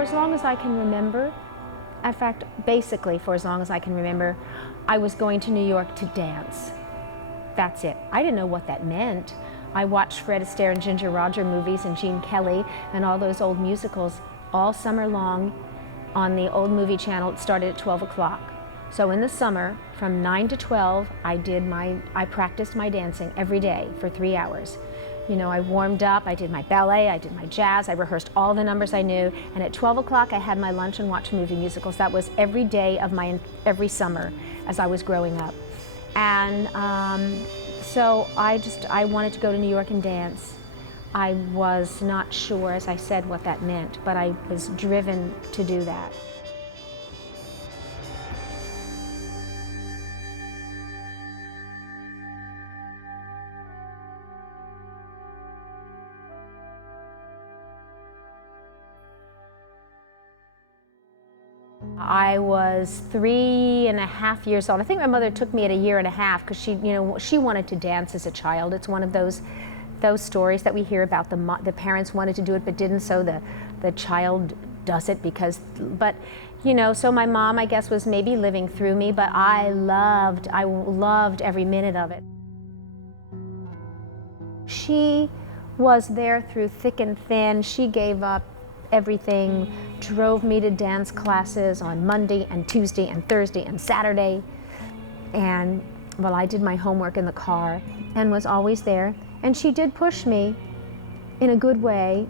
For as long as I can remember, in fact, basically for as long as I can remember, I was going to New York to dance. That's it. I didn't know what that meant. I watched Fred Astaire and Ginger Rogers movies and Gene Kelly and all those old musicals all summer long on the old movie channel. It started at 12 o'clock. So in the summer, from 9 to 12, I practiced my dancing every day for 3 hours. You know, I warmed up, I did my ballet, I did my jazz, I rehearsed all the numbers I knew, and at 12 o'clock I had my lunch and watched movie musicals. That was every day of every summer as I was growing up. And so I wanted to go to New York and dance. I was not sure, as I said, what that meant, but I was driven to do that. I was 3.5 years old. I think my mother took me at 1.5 years because she wanted to dance as a child. It's one of those stories that we hear about the parents wanted to do it but didn't, so the child does it but so my mom, I guess, was maybe living through me, but I loved every minute of it. She was there through thick and thin. She gave up everything, drove me to dance classes on Monday and Tuesday and Thursday and Saturday. And well, I did my homework in the car and was always there. And she did push me in a good way,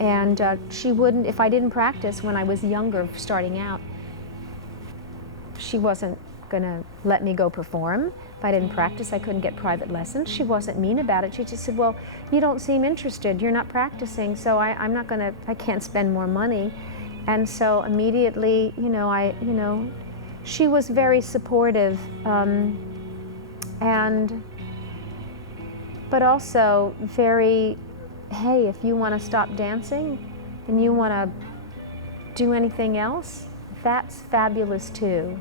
and she wouldn't, if I didn't practice when I was younger, starting out, she wasn't gonna let me go perform. If I didn't practice, I couldn't get private lessons. She wasn't mean about it. She just said, well, you don't seem interested. You're not practicing, so I can't spend more money. And so immediately, she was very supportive, but also very, hey, if you want to stop dancing and you want to do anything else, that's fabulous too.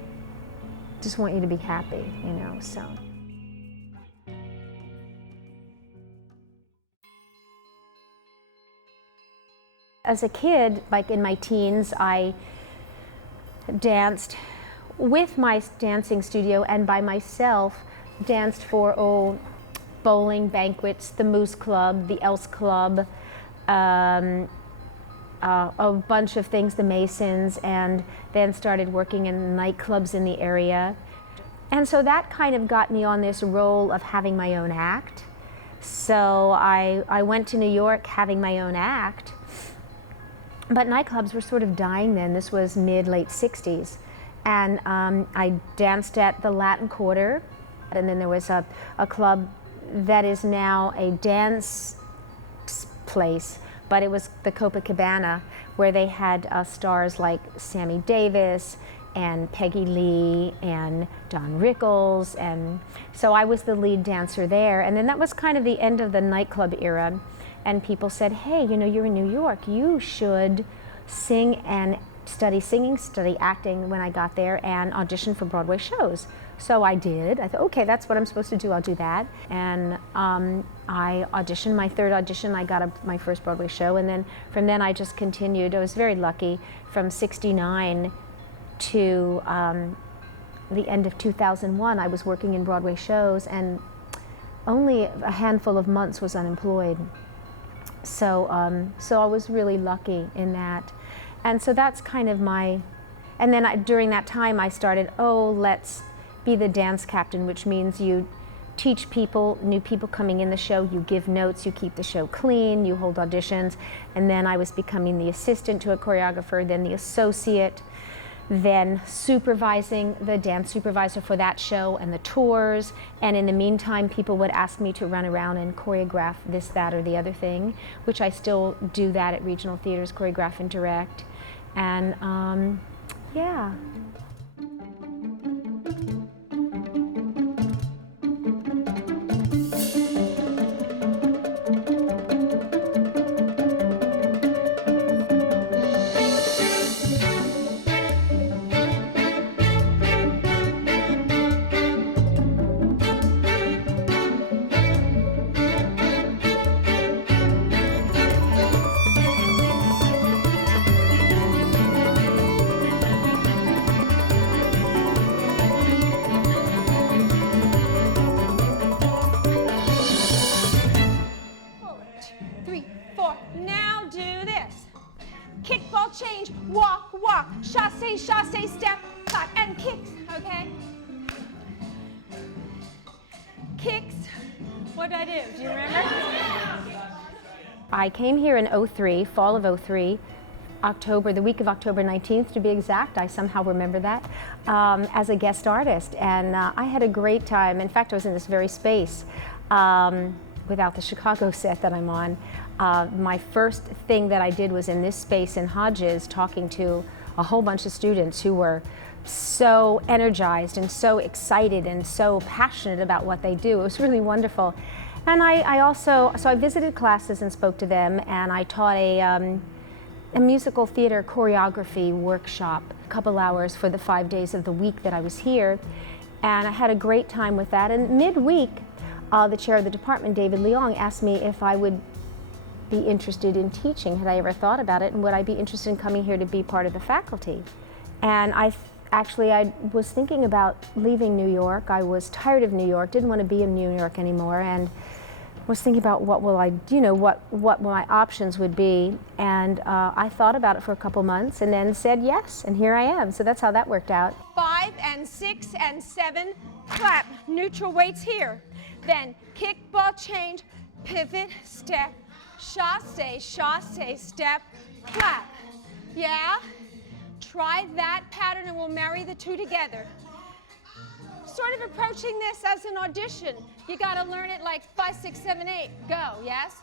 Just want you to be happy, so. As a kid, like in my teens, I danced with my dancing studio and by myself, danced for bowling banquets, the Moose Club, the Else Club, a bunch of things, the Masons, and then started working in nightclubs in the area. And so that kind of got me on this role of having my own act. So I went to New York having my own act, but nightclubs were sort of dying then. This was mid-late 60s. And I danced at the Latin Quarter, and then there was a club that is now a dance place, but it was the Copacabana, where they had stars like Sammy Davis and Peggy Lee and Don Rickles, and so I was the lead dancer there. And then that was kind of the end of the nightclub era, and people said, hey, you're in New York, you should sing and study singing, study acting when I got there, and audition for Broadway shows. So I did. I thought, okay, that's what I'm supposed to do, I'll do that. And I auditioned, my third audition, I got my first Broadway show, and then from then I just continued. I was very lucky. From '69 to the end of 2001, I was working in Broadway shows, and only a handful of months was unemployed. So, so I was really lucky in that. And so that's kind of and then during that time I started, let's be the dance captain, which means you teach people, new people coming in the show, you give notes, you keep the show clean, you hold auditions. And then I was becoming the assistant to a choreographer, then the associate, then supervising the dance supervisor for that show and the tours. And in the meantime, people would ask me to run around and choreograph this, that, or the other thing, which I still do that at regional theaters, choreograph and direct. And yeah. kicks. What did I do? Do you remember? I came here in '03, fall of '03, October, the week of October 19th to be exact. I somehow remember that, as a guest artist. And I had a great time. In fact, I was in this very space without the Chicago set that I'm on. My first thing that I did was in this space in Hodges, talking to a whole bunch of students who were so energized and so excited and so passionate about what they do. It was really wonderful. And I visited classes and spoke to them, and I taught a musical theater choreography workshop, a couple hours for the 5 days of the week that I was here. And I had a great time with that. And midweek, the chair of the department, David Leong, asked me if I would be interested in teaching. Had I ever thought about it, and would I be interested in coming here to be part of the faculty? And I was thinking about leaving New York. I was tired of New York, didn't want to be in New York anymore, and was thinking about what my options would be. And I thought about it for a couple months and then said yes, and here I am. So that's how that worked out. 5 and 6 and 7, clap. Neutral weights here. Then kick, ball change, pivot, step, chasse, step, clap. Yeah? Try that pattern and we'll marry the two together. Sort of approaching this as an audition. You got to learn it like 5, 6, 7, 8. Go, yes?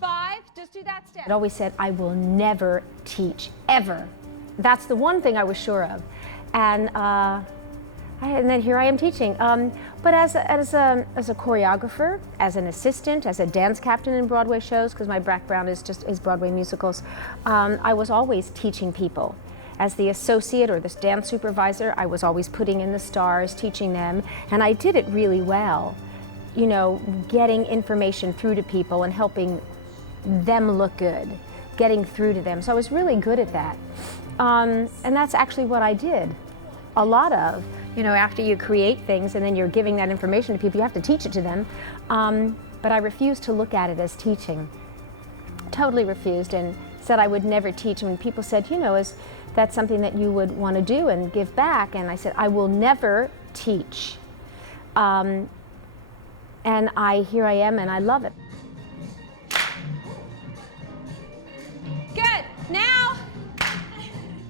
5, just do that step. I always said, I will never teach, ever. That's the one thing I was sure of. And then here I am teaching. But as a choreographer, as an assistant, as a dance captain in Broadway shows, because my background is Broadway musicals, I was always teaching people. As the associate or this dance supervisor, I was always putting in the stars, teaching them, and I did it really well. You know, getting information through to people and helping them look good, getting through to them. So I was really good at that. And that's actually what I did a lot of. You know, after you create things and then you're giving that information to people, you have to teach it to them. But I refused to look at it as teaching. Totally refused, and said I would never teach. And when people said, you know, is that something that you would want to do and give back? And I said, I will never teach. And here I am, and I love it. Good. Now,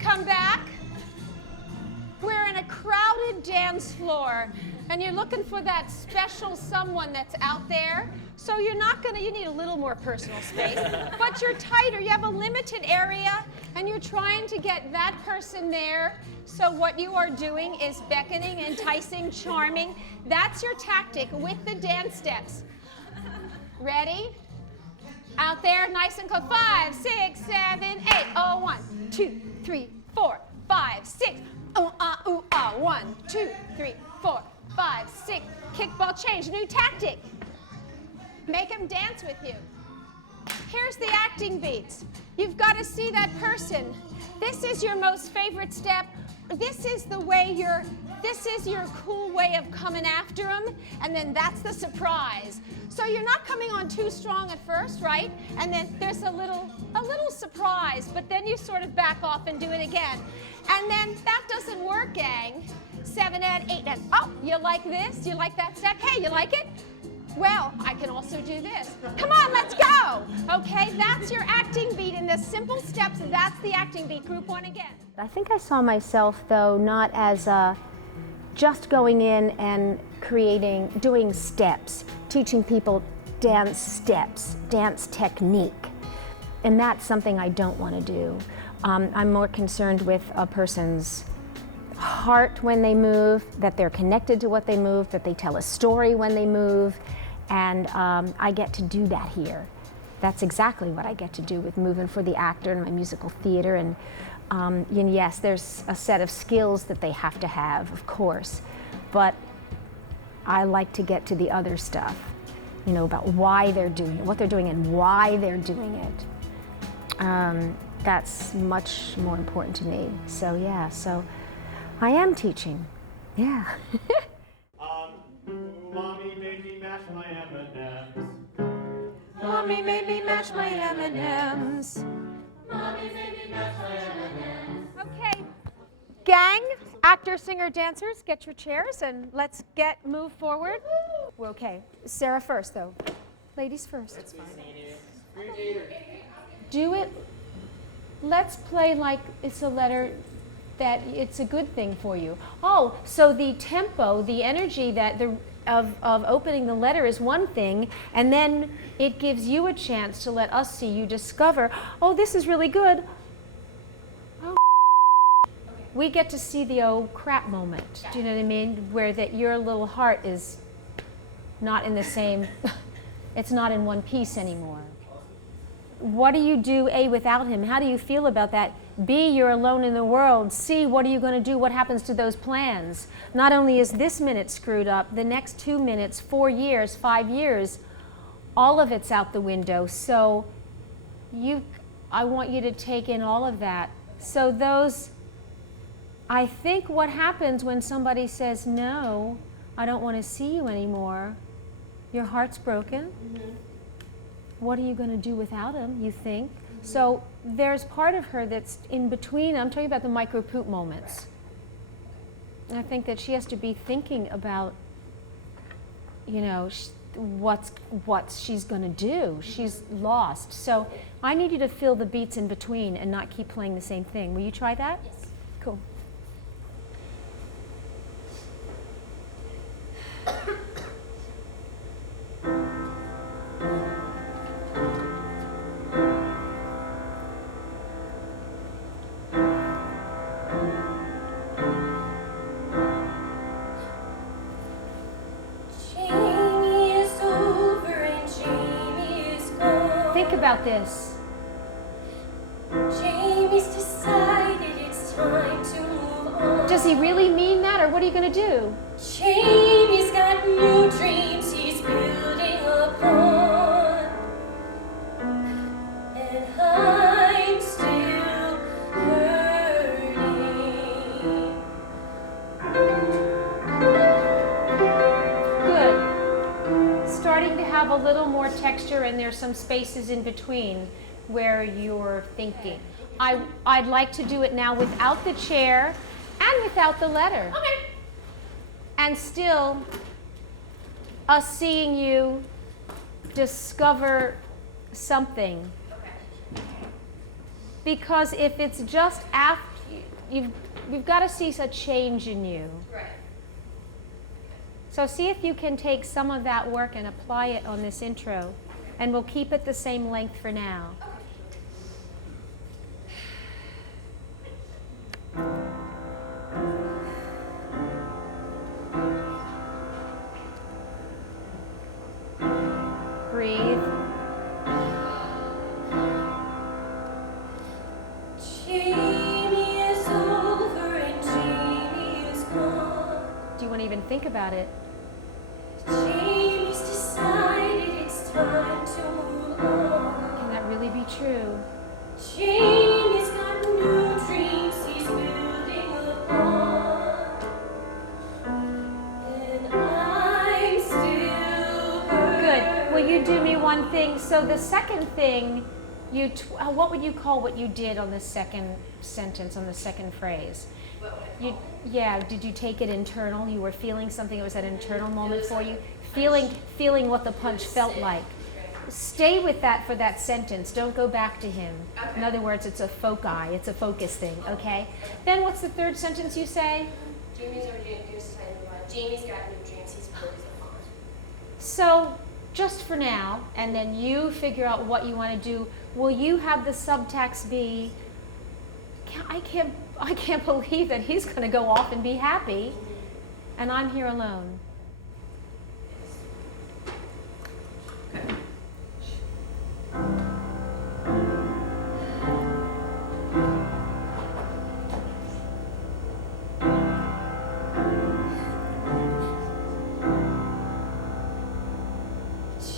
come back. We're in a crowded dance floor, and you're looking for that special someone that's out there. So you're not gonna, you need a little more personal space, but you're tighter, you have a limited area, and you're trying to get that person there. So what you are doing is beckoning, enticing, charming. That's your tactic with the dance steps. Ready? Out there, nice and close. 5, 6, 7, 8. Oh, 1, 2, 3, 4, 5, 6. Ooh, ooh, 1, 2, 3, 4, 5, 6. Kickball change, new tactic. Make them dance with you. Here's the acting beats. You've got to see that person. This is your most favorite step. This is the way this is your cool way of coming after them, and then that's the surprise. So you're not coming on too strong at first, right? And then there's a little surprise, but then you sort of back off and do it again. And then that doesn't work, gang. 7 and 8 and, oh, you like this? You like that step? Hey, you like it? Well, I can also do this. Come on, let's go. Okay, that's your acting beat. In the simple steps, that's the acting beat. Group 1 again. I think I saw myself, though, not as just going in and doing steps, teaching people dance steps, dance technique. And that's something I don't want to do. I'm more concerned with a person's heart when they move, that they're connected to what they move, that they tell a story when they move. And I get to do that here. That's exactly what I get to do with Moving for the Actor in my musical theater. And yes, there's a set of skills that they have to have, of course, but I like to get to the other stuff, you know, about why they're doing it, what they're doing and why they're doing it. That's much more important to me. So yeah, so I am teaching, yeah. Mommy made me mash my M&Ms. Mommy made me mash my M&Ms. Mommy made me mash my M&Ms. Okay, gang, actor, singer, dancers, get your chairs and let's move forward. We're okay. Sarah first, though. Ladies first. That's fine. Do it. Let's play like it's a letter that it's a good thing for you. Oh, so the tempo, the energy that of opening the letter is one thing, and then it gives you a chance to let us see you discover, oh, this is really good. Oh, we get to see the oh crap moment. Do you know what I mean? Where that your little heart is not in the same, it's not in one piece anymore. What do you do, A, without him? How do you feel about that? B, you're alone in the world. C, what are you going to do? What happens to those plans? Not only is this minute screwed up, the next 2 minutes, 4 years, 5 years, all of it's out the window. So I want you to take in all of that. So those, I think what happens when somebody says, no, I don't want to see you anymore, your heart's broken. Mm-hmm. What are you going to do without him, you think? Mm-hmm. So there's part of her that's in between. I'm talking about the micro poop moments. And I think that she has to be thinking about, you know, what she's going to do. She's lost. So I need you to feel the beats in between and not keep playing the same thing. Will you try that? Yes. Cool. Think about this. Jamie's decided it's time to move on. Does he really mean that, or what are you going to do? Jamie's got new dreams he's building upon. And I'm still hurting. Good. Starting to have a little more texture, and there's some spaces in between where you're thinking. I'd like to do it now without the chair and without the letter. Okay. And still us seeing you discover something. Okay. Because if it's just after, we've got to see a change in you. Right. So see if you can take some of that work and apply it on this intro. And we'll keep it the same length for now. Breathe. Jamie is over and Jamie is gone. Do you want to even think about it? Jamie's decided it's time to move on. Can that really be true? Jamie's got new dreams he's building upon. And I'm still hurting. Good. Will you do me one thing? So the second thing, what would you call what you did on the second sentence, on the second phrase? Yeah, did you take it internal? You were feeling something, it was an internal moment for you? Feeling what the punch felt like. Stay with that for that sentence. Don't go back to him. Okay. In other words, it's a foci, it's a focus thing, okay? Then what's the third sentence you say? Jamie's already decided what. Jamie's got new dreams he's building upon. So, just for now, and then you figure out what you want to do, will you have the subtext be, I can't believe that he's going to go off and be happy, and I'm here alone.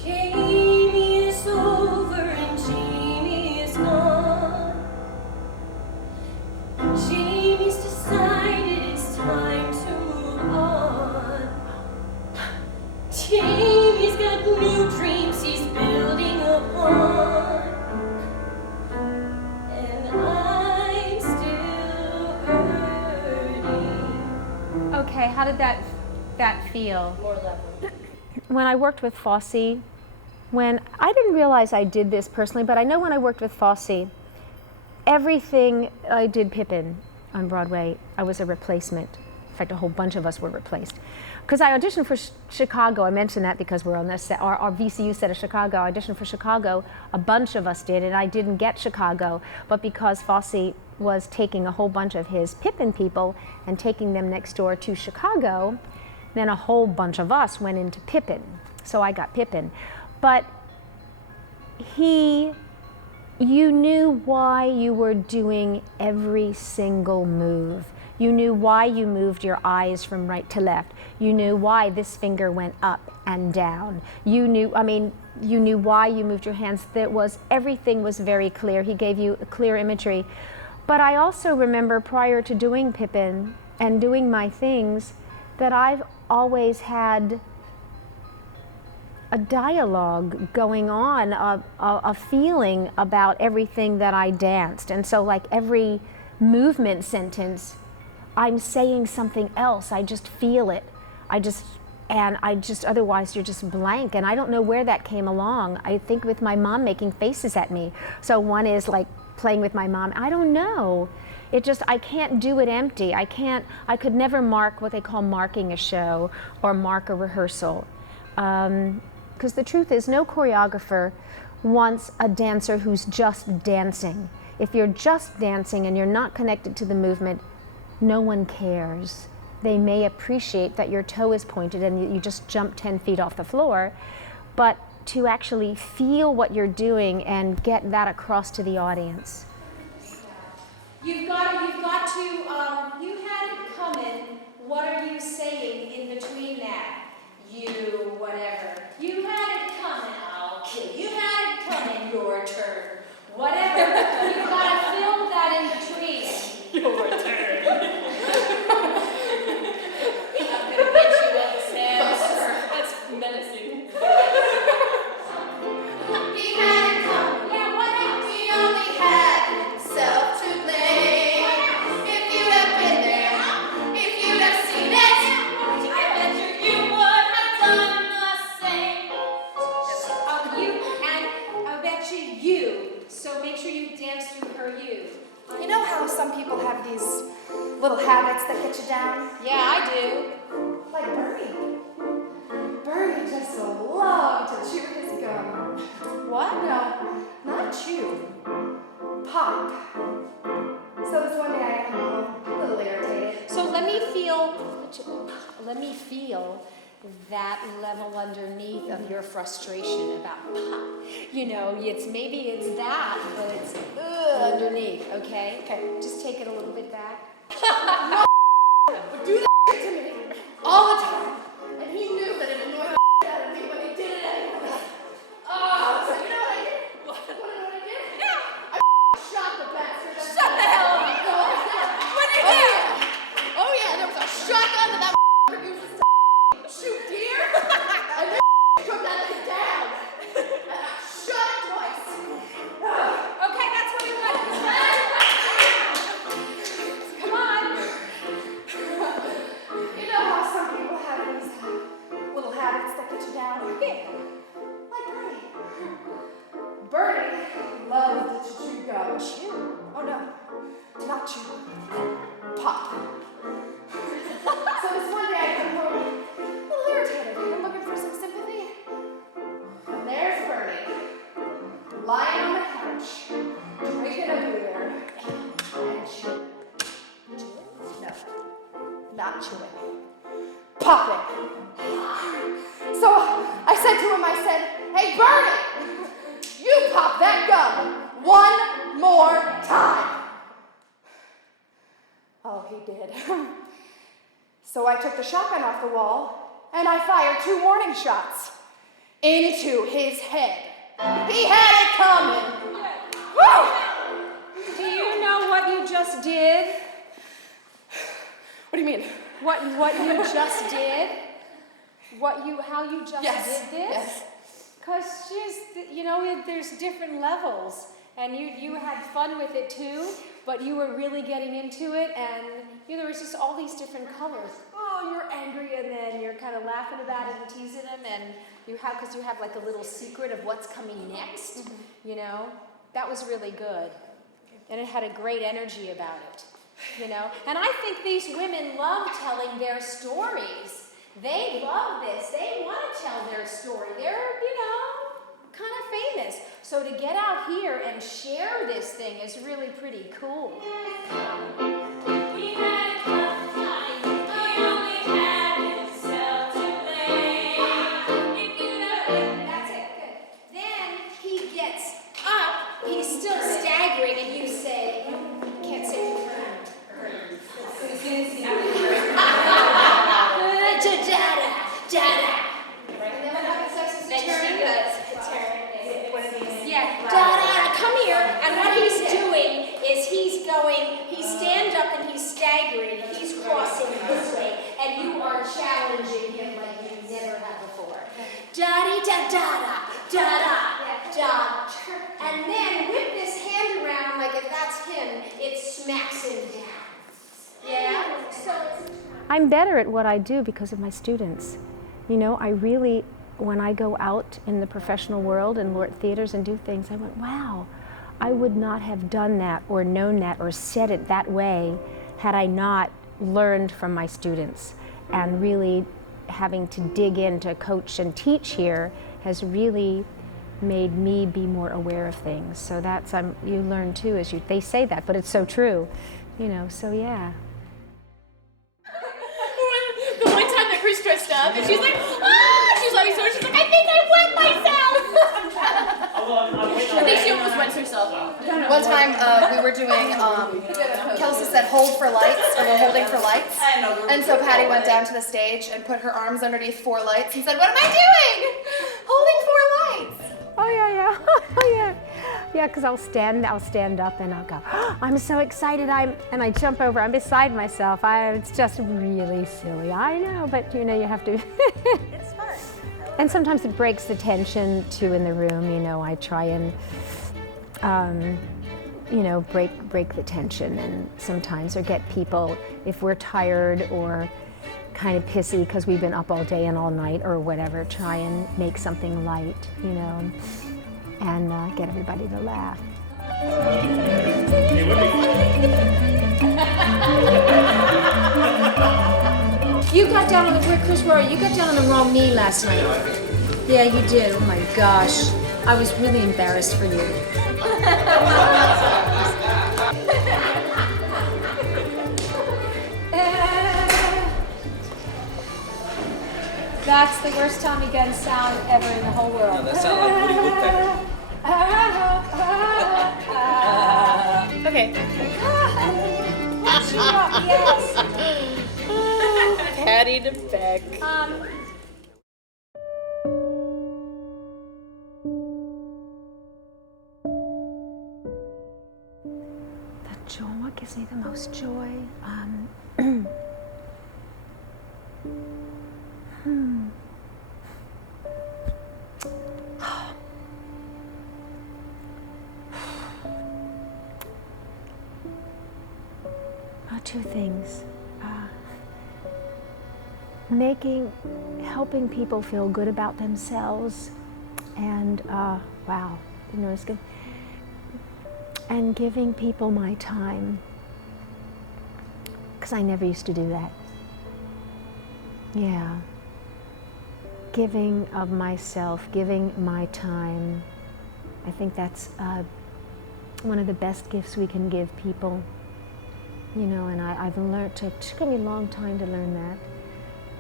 Jamie is over and Jamie is gone. Jamie's decided it's time to move on. Jamie's got new dreams he's building upon. And I'm still hurting. Okay, how did that feel? More level. when I worked with Fosse, when I didn't realize I did this personally, but I know when I worked with Fosse, everything I did Pippin on Broadway, I was a replacement. In fact, a whole bunch of us were replaced. Because I auditioned for Chicago, I mentioned that because we're on this set, our VCU set of Chicago, I auditioned for Chicago, a bunch of us did, and I didn't get Chicago, but because Fosse was taking a whole bunch of his Pippin people and taking them next door to Chicago, then a whole bunch of us went into Pippin, so I got Pippin. But you knew why you were doing every single move. You knew why you moved your eyes from right to left. You knew why this finger went up and down. You knew why you moved your hands. Everything was very clear. He gave you clear imagery. But I also remember prior to doing Pippin and doing my things that I've always had a dialogue going on, a feeling about everything that I danced. And so like every movement sentence, I'm saying something else. I just feel it. Otherwise you're just blank. And I don't know where that came along. I think with my mom making faces at me. So one is like playing with my mom. I don't know. I can't do it empty. I could never mark what they call marking a show or mark a rehearsal. Because the truth is, no choreographer wants a dancer who's just dancing. If you're just dancing and you're not connected to the movement, no one cares. They may appreciate that your toe is pointed and you just jump 10 feet off the floor, but to actually feel what you're doing and get that across to the audience. You had it coming. What are you saying in between that? You, whatever. You had it coming. Okay, you had it coming. Your turn. Whatever. You gotta fill that in between. Your turn. I'm gonna get you up, Sam. That's menacing. He had it coming. Yeah, what else? He only had himself to blame. If you'd have been there, if you'd have seen it, I bet you would have done the same. I bet you. So make sure you dance through her you. You know how some people have these little habits that get you down? Yeah, I do. Like Bernie. Bernie just loved to chew his gum. What? No, not chew. Pop. So this one day I come home a little irritated. So let me feel that level underneath of your frustration about pop. You know, maybe it's that, but it's underneath, okay? Okay, just take it a little bit back. No, would do that to me all the time. And he knew that it annoyed the out of me when he did it anyway. Oh, so you know what I did? What? Want to know what I did? Yeah. I shot the bastard. Shut the hell up! No, I did. What did you do? Oh yeah, there was a shotgun that uses to shoot deer. And then took that thing down. And I shot it twice. Okay, that's what we want. Come on. You know how some people have these little habits that get you down? Yeah. Like Bernie. Bernie loved to chew gum. Chew? Oh no, not chew. Pop. So this one day I come home a little irritated. I'm looking for some sympathy. And there's Bernie, lying on the couch, drinking a beer, and chewing. Chewing? No, not chewing. Popping. So I said to him, hey Bernie, you pop that gum one more time. Oh, he did. So I took the shotgun off the wall and I fired 2 warning shots into his head. He had it coming. Woo! Do you know what you just did? What do you mean? What you just did? How you just Yes. did this? Yes. Because there's different levels, and you had fun with it too, but you were really getting into it, and there was just all these different colors. Oh, and you're angry, and then you're kind of laughing about it and teasing him, and because you have like a little secret of what's coming next, you know? That was really good. And it had a great energy about it, you know? And I think these women love telling their stories. They love this. They want to tell their story. They're, you know, kind of famous. So to get out here and share this thing is really pretty cool. We had a tough time. We only had himself to blame. If you know That's it. Good. Then he gets up. He's still staggering, and you say, can't say the word. Da-da. And then what happens next is a turn. Yeah, da-da, come here. And what he's doing is he stands up and he's staggering. He's crossing this way, and you are challenging him like you never have before. Da-dee-da-da-da, da-da, and then whip this hand around like if that's him, it smacks him down. Yeah? So I'm better at what I do because of my students. You know, I really, when I go out in the professional world and Lord theaters and do things, I went, wow, I would not have done that or known that or said it that way had I not learned from my students. And really having to dig in to coach and teach here has really made me be more aware of things. So that's, you learn too, they say that, but it's so true, you know, so yeah. the one time that Chris dressed up and she's like, ah, she's loving so much. She's like, I think I wet myself. I think she almost wet herself. One time we were doing, Kelsey said hold for lights, or we're holding for lights. And so Patti went down to the stage and put her arms underneath 4 lights and said, what am I doing? Holding 4 lights. Oh yeah. Oh yeah. Yeah, because I'll stand up and I'll go, oh, I'm so excited, and I jump over, I'm beside myself. It's just really silly, I know, but you know, you have to. It's fun. And sometimes it breaks the tension too in the room, you know, I try and, you know, break the tension, and sometimes, or get people, if we're tired or kind of pissy because we've been up all day and all night or whatever, try and make something light, you know, and get everybody to laugh. you got down on Chris Roy, you got down on the wrong knee last night. Yeah, you did. Oh my gosh. I was really embarrassed for you. That's the worst Tommy gun sound ever in the whole world. No, that sounds like Woody Woodpecker. Okay. Yes. Patti to Beck. The joy, what gives me the most joy? Two things. Helping people feel good about themselves, and wow, you know, it's good. And giving people my time, because I never used to do that. Yeah. Giving of myself, giving my time. I think that's one of the best gifts we can give people. You know, and I've learned, it took me a long time to learn that.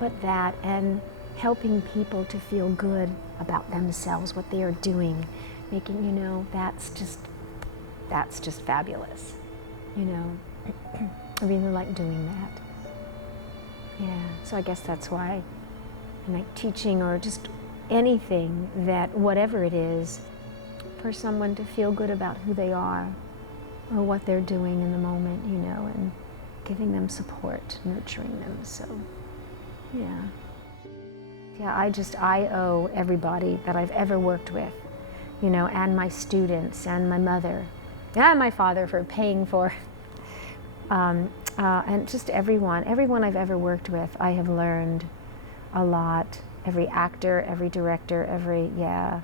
But that, and helping people to feel good about themselves, what they are doing, making, you know, that's just fabulous. You know, I really like doing that. Yeah, so I guess that's why I like teaching, or just anything that, whatever it is, for someone to feel good about who they are, or what they're doing in the moment, you know, and giving them support, nurturing them, so, yeah. Yeah, I owe everybody that I've ever worked with, you know, and my students, and my mother, and my father for paying for And just everyone I've ever worked with, I have learned a lot. Every actor, every director, yeah.